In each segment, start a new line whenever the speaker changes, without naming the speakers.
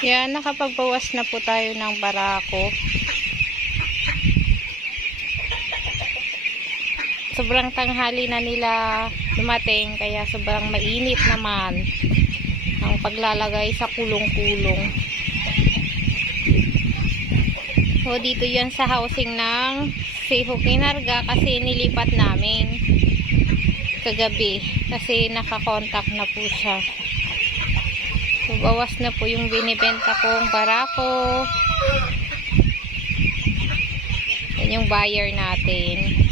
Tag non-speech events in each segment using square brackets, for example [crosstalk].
Yan, nakapagbawas na po tayo ng barako. Sobrang tanghali na nila dumating, kaya sobrang mainit naman ang paglalagay sa kulong-kulong. So, dito yan sa housing ng Seho Kinarga kasi nilipat namin kagabi kasi nakakontak na po siya. Bawas na po yung binibenta kong barako. Yan yung buyer natin.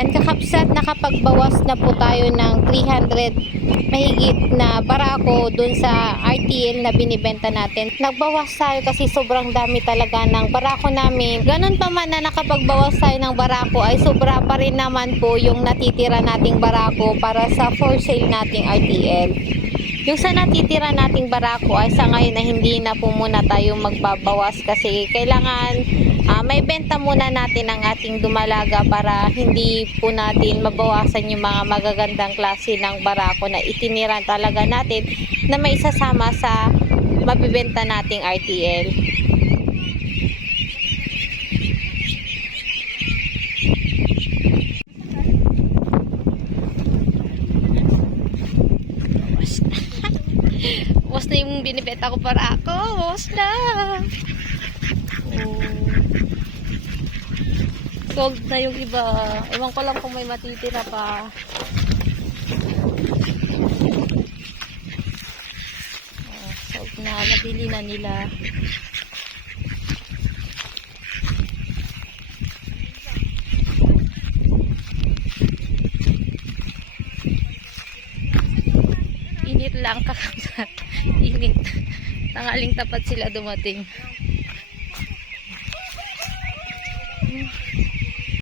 Yan, kakapsat, nakapagbawas na po tayo ng 300 mahigit na barako dun sa RTL na binibenta natin. Nagbawas tayo kasi sobrang dami talaga ng barako namin. Ganun pa man na nakapagbawas tayo ng barako ay sobra pa rin naman po yung natitira nating barako para sa for sale nating RTL. Yung sa natitira nating barako ay sa ngayon na hindi na po muna tayo magbabawas kasi kailangan ah, may benta muna natin ang ating dumalaga para hindi po natin mabawasan yung mga magagandang klase ng barako na itinira talaga natin na may isasama sa mabibenta nating RTL. Bawas na yung binibenta ko para ako. Bawas na. Oh. Sold na yung iba. Ewan ko lang kung may matitira pa. Oh, sold na. Nabili na nila. [laughs] Init lang kakabsat. Init. Tangaling tapat sila dumating.